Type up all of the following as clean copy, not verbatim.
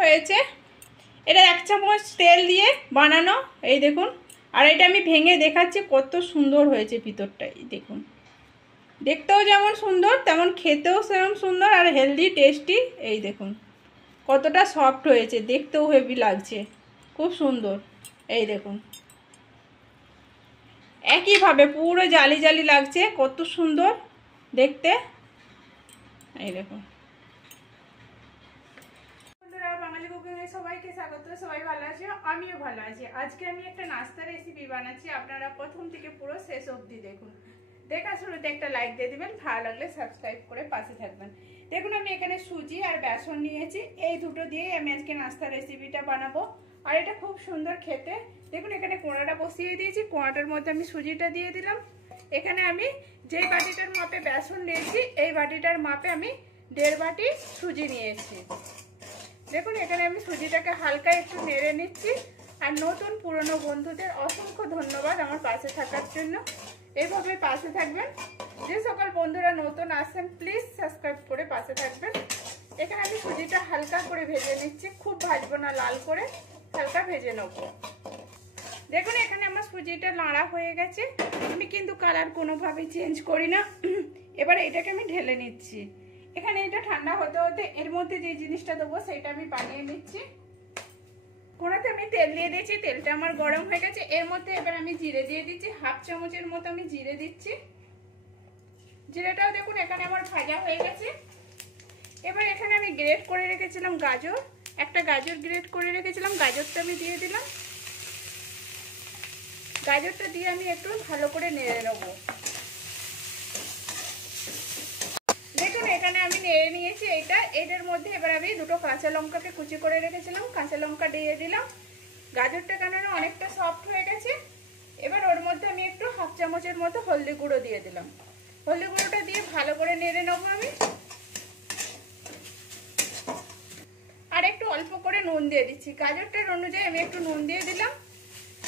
হয়েছে। এটা 1 চামচ তেল দিয়ে বানানো, এই দেখুন। আর এটা আমি ভেঙে দেখাচ্ছি কত সুন্দর হয়েছে ভিতরটাই, দেখুন। দেখতেও যেমন সুন্দর তেমন খেতেও সেরকম সুন্দর আর হেলদি টেস্টি। এই দেখুন কতটা সফট হয়েছে, দেখতেও হেভি লাগছে, খুব সুন্দর। এই দেখুন একইভাবে পুরো জালি জালি লাগছে, কত সুন্দর দেখতে। এই দেখুন বন্ধুরা, বাঙালি কুকিংয়ে সবাইকে স্বাগত। সবাই ভালো আছে, আমিও ভালো আছি। আজকে আমি একটা নাস্তা রেসিপি বানাচ্ছি, আপনারা প্রথম থেকে পুরো শেষ অবধি দেখুন। দেখা শুরুতে একটা লাইক দিয়ে দিবেন, ভালো লাগলে সাবস্ক্রাইব করে পাশে থাকবেন। দেখুন আমি এখানে সুজি আর বেসন নিয়েছি, এই দুটো দিয়েই আমি আজকে নাস্তা রেসিপিটা বানাবো। আর এটা খুব সুন্দর খেতে। দেখুন এখানে কোড়াটা বসিয়ে দিয়েছি, কোড়াটার মধ্যে আমি সুজিটা দিয়ে দিলাম। এখানে আমি যেই বাটিটার মাপে বেসন নিয়েছি, এই বাটিটার মাপে আমি 1.5 বাটি সুজি নিয়েছি। দেখুন এখানে আমি সুজিটাকে হালকা একটু নেড়ে নিচ্ছি। আর নতুন পুরনো বন্ধুদের অসংখ্য ধন্যবাদ আমার পাশে থাকার জন্য। এইভাবে পাশে থাকবেন। যে সকল বন্ধুরা নতুন আসেন প্লিজ সাবস্ক্রাইব করে পাশে থাকবেন। এখানে আমি সুজিটা হালকা করে ভেজে নিচ্ছি, খুব ভাজবো না, লাল করে হালকা ভেজে নেব। দেখুন এখানে আমার সুজিটা নাড়া হয়ে গেছে, আমি কিন্তু কালার কোনোভাবেই চেঞ্জ করি না। এবারে এটাকে আমি ঢেলে নিচ্ছি। এখানে এটা ঠান্ডা হতে হতে এর মধ্যে যে জিনিসটা দেবো সেটা আমি বানিয়ে নিচ্ছি। কোনাতে আমি তেল দিয়ে দিয়েছি, তেলটা আমার গরম হয়ে গেছে। এর মধ্যে এবার আমি জিরে দিয়ে দিচ্ছি, 1/2 চামচের মতো আমি জিরে দিচ্ছি। জিরেটাও দেখুন এখানে আমার ভাজা হয়ে গেছে। এবার এখানে আমি গ্রেট করে রেখেছিলাম গাজর, একটা গাজর গ্রেট করে রেখেছিলাম, গাজরটা আমি দিয়ে দিলাম। গাজরটা দিয়ে আমি একটু ভালো করে নেড়ে নেব। দেখুন এখানে আমি নেড়ে নিয়েছি এটার মধ্যে এবার আমি 2টো কাঁচা লঙ্কাকে কুচি করে রেখেছিলাম, কাঁচা লঙ্কা দিয়ে দিলাম। গাজরটা কেননা অনেকটা সফট হয়ে গেছে। এবার ওর মধ্যে আমি একটু 1/2 চামচের মতো হলদি গুঁড়ো দিয়ে দিলাম। হলদি গুঁড়োটা দিয়ে ভালো করে নেড়ে নেবো আমি। আর একটু অল্প করে নুন দিয়ে দিচ্ছি, গাজরটার অনুযায়ী আমি একটু নুন দিয়ে দিলাম।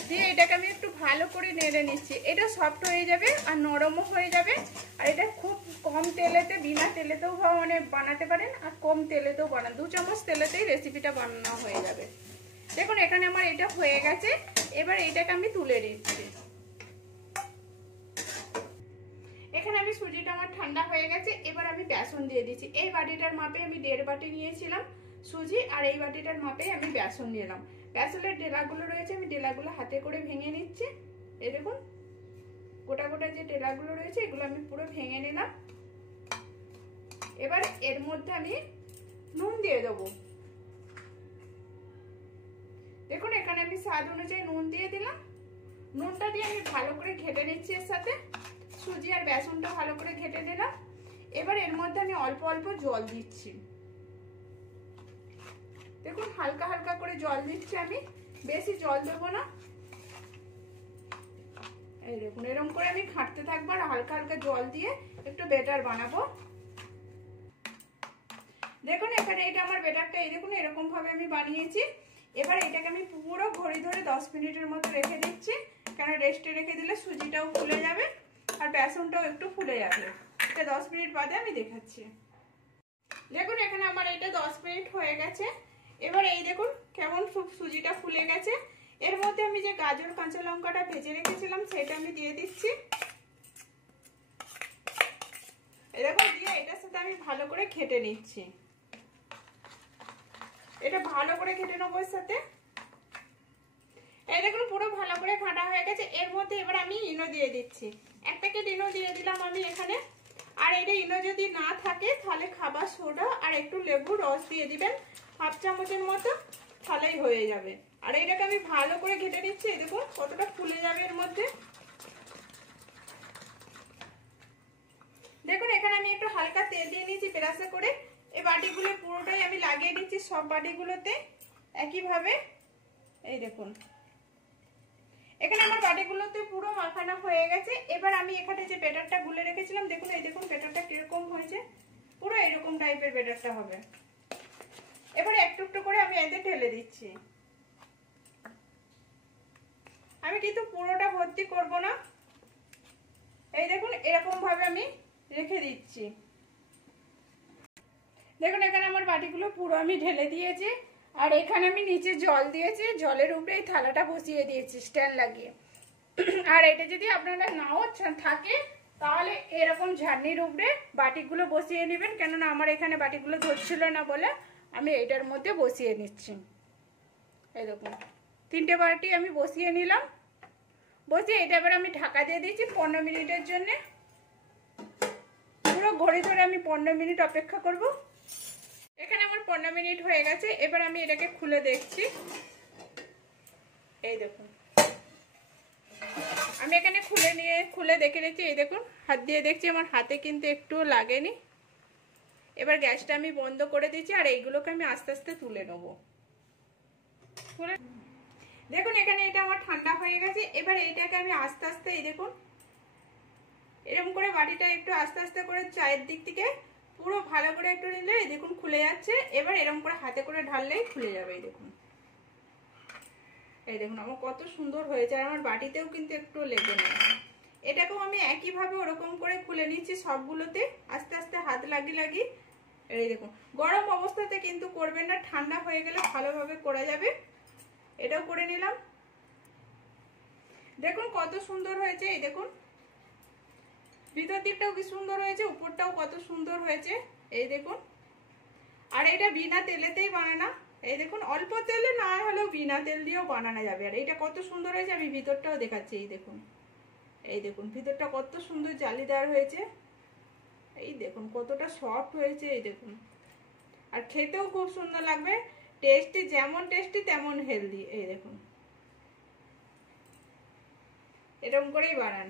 দিয়ে এটাকে আমি একটু ভালো করে নেড়ে নিচ্ছি। এটা সফট হয়ে যাবে আর নরমও হয়ে যাবে। আর এটা খুব কম তেলেতে, বিনা তেলেতেও মানে বানাতে পারেন, আর কম তেলেতেও বানান। 2 চামচ তেলেতেই রেসিপিটা বানানো হয়ে যাবে। দেখুন এখানে আমার এটা হয়ে গেছে। এবার এইটাকে আমি তুলে নিচ্ছি। এখানে আমি সুজিটা আমার ঠান্ডা হয়ে গেছে। এবার আমি বেসন দিয়ে দিচ্ছি। এই বাটিটার মাপে আমি 1.5 বাটি নিয়েছিলাম সুজি, আর এই বাটিটার মাপে আমি বেসন নিলাম। বেসনের ডেলাগুলো রয়েছে, আমি ডেলাগুলো হাতে করে ভেঙে নিচ্ছি। এই দেখুন গোটা গোটা যে ডেলাগুলো রয়েছে এগুলো আমি পুরো ভেঙে নিলাম। এবার এর মধ্যে আমি নুন দিয়ে দেবো। দেখুন এখানে আমি স্বাদ অনুযায়ী নুন দিয়ে দিলাম। নুনটা দিয়ে আমি ভালো করে ঘেটে নিচ্ছি, এর সাথে সুজি আর বেসনটা ভালো করে ঘেটে নিলাম। এবার এর মধ্যে আমি অল্প অল্প জল দিচ্ছি। দেখুন হালকা হালকা করে জল দিচ্ছি আমি, বেশি জল দেবো না। এই দেখুন এরকম করে আমি ঘাঁটতে থাকবো আর হালকা হালকা জল দিয়ে একটু ব্যাটার বানাবো। দেখুন এখানে এটা আমার ব্যাটারটা এই দেখুন এরকম ভাবে আমি বানিয়েছি। এবার এটাকে আমি পুরো ঘড়ি ধরে 10 মিনিটের মতো রেখে দিচ্ছি, কারণ রেস্টে রেখে দিলে সুজিটাও ফুলে যাবে আর বেসনটাও একটু ফুলে যাবে। এটা 10 মিনিট বাদে আমি দেখাচ্ছি। দেখুন এখানে আমার এটা 10 মিনিট হয়ে গেছে। এবার এই দেখুন কেমন সুজিটা ফুলে গেছে। এর মধ্যে আমি যে গাজর কাঁচা লঙ্কাটা ভেজে রেখেছিলাম সেটা আমি দিয়ে দিচ্ছি। এই দেখুন দিয়ে এটার সাথে আমি ভালো করে ঘেটে নিচ্ছি। এটা ভালো করে ঘেটে নেবো এর সাথে। এই দেখুন পুরো ভালো করে ঘাটা হয়ে গেছে। এর মধ্যে এবার আমি ইনো দিয়ে দিচ্ছি। 1 প্যাকেট ইনো দিয়ে দিলাম আমি এখানে। আর এটা ইনো যদি না থাকে তাহলে খাবার সোডা আর একটু লেবুর রস দিয়ে দিবেন 1/2 চামচের মতো, তাহলেই হয়ে যাবে। আর এটাকে আমি ভালো করে ঘেটে নিচ্ছি। দেখুন কতটা ফুলে যাবে এর মধ্যে। দেখুন এখানে আমি একটু হালকা তেল দিয়ে নিয়েছি ব্রাশে করে। এই বাটিগুলো পুরোটাই আমি লাগিয়ে নিচ্ছি সব বাটিগুলোতে একইভাবে। এই দেখুন এখানে আমার বাটিগুলোতে পুরো মাখানো হয়ে গেছে। এবার আমি এখানে যে ব্যাটারটা গুলে রেখেছিলাম দেখুন, এই দেখুন ব্যাটারটা কিরকম হয়েছে, পুরো এরকম টাইপের ব্যাটারটা হবে। এবারে একটু একটু করে আমি এতে ঢেলে দিচ্ছি। আমি কিন্তু পুরোটা ভর্তি করব না। এই দেখুন এরকম ভাবে আমি রেখে দিচ্ছি। দেখুন এখানে আমার বাটিগুলো পুরো আমি ঢেলে দিয়েছি। আর এখানে আমি নিচে জল দিয়েছি, জলের উপরে এই থালাটা বসিয়ে দিয়েছি স্ট্যান্ড লাগিয়ে। আর এটা যদি আপনারা নাও থাকে তাহলে এরকম ঝাড়নির উপরে বাটিগুলো বসিয়ে নেবেন, কেননা আমার এখানে বাটিগুলো ধরছিল না বলে আমি এইটার মধ্যে বসিয়ে নিচ্ছি। এই দেখুন 3টে বাটি আমি বসিয়ে নিলাম। বসিয়ে এটা এবার আমি ঢাকা দিয়ে দিয়েছি 15 মিনিটের জন্য। পুরো ঘড়ি ধরে আমি 15 মিনিট অপেক্ষা করব। এখানে আমার 15 মিনিট হয়ে গেছে। এবার আমি এটাকে খুলে দেখছি। এই দেখুন আমি এখানে খুলে দেখে নিয়েছি। এই দেখুন হাত দিয়ে দেখছি আমার হাতে কিন্তু একটুও লাগেনি। এবার গ্যাসটা আমি বন্ধ করে দিচ্ছি আর এইগুলোকে আমি আস্তে আস্তে তুলে নেব। দেখুন এখানে এটা আমার ঠান্ডা হয়ে গেছে। এবার এইটাকে আমি আস্তে আস্তে এই দেখুন এরকম করে বাটিটা একটু আস্তে আস্তে করে চায়ের দিক থেকে পুরো ভালো করে একটু নিলে এই দেখুন খুলে যাচ্ছে। এবার এরকম করে হাতে করে ঢাললেই খুলে যাবে। এই দেখুন আমার কত সুন্দর হয়েছে। আর আমার বাটিতেও কিন্তু একটু লেগে নেই। এটাকেও আমি একইভাবে ওরকম করে খুলে নিচ্ছি সবগুলোতে আস্তে আস্তে হাত লাগিয়ে লাগিয়ে। এই দেখুন গরম অবস্থাতে কিন্তু করবেন না, ঠান্ডা হয়ে গেলে ভালোভাবে করা যাবে। এটাও করে নিলাম। দেখুন কত সুন্দর হয়েছে। এই দেখুন ভিতর দিকটাও কি সুন্দর হয়েছে, উপরটাও কত সুন্দর হয়েছে। এই দেখুন আর এটা বিনা তেলেতেই বানানো। এই দেখুন অল্প তেলে না হলেও বিনা তেল দিয়েও বানানো যাবে। আর এটা কত সুন্দর হয়েছে আমি ভিতরটাও দেখাচ্ছি। এই দেখুন ভিতরটা কত সুন্দর জালিদার হয়েছে। এই দেখুন কতটা সফট হয়েছে। এই দেখুন আর খেতেও খুব সুন্দর লাগবে। টেস্টি, যেমন টেস্টি তেমন হেলদি। এই দেখুন এরকম করেই বানান।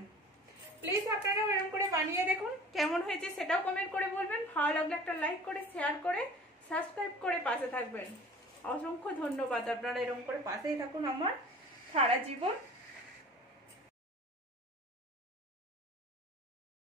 প্লিজ আপনারাও এরকম করে বানিয়ে দেখুন, কেমন হয়েছে সেটাও কমেন্ট করে বলবেন। ভালো লাগলে একটা লাইক করে শেয়ার করে সাবস্ক্রাইব করে পাশে থাকবেন। অসংখ্য ধন্যবাদ। আপনারা এরকম করে পাশেই থাকুন আমার সারা জীবন।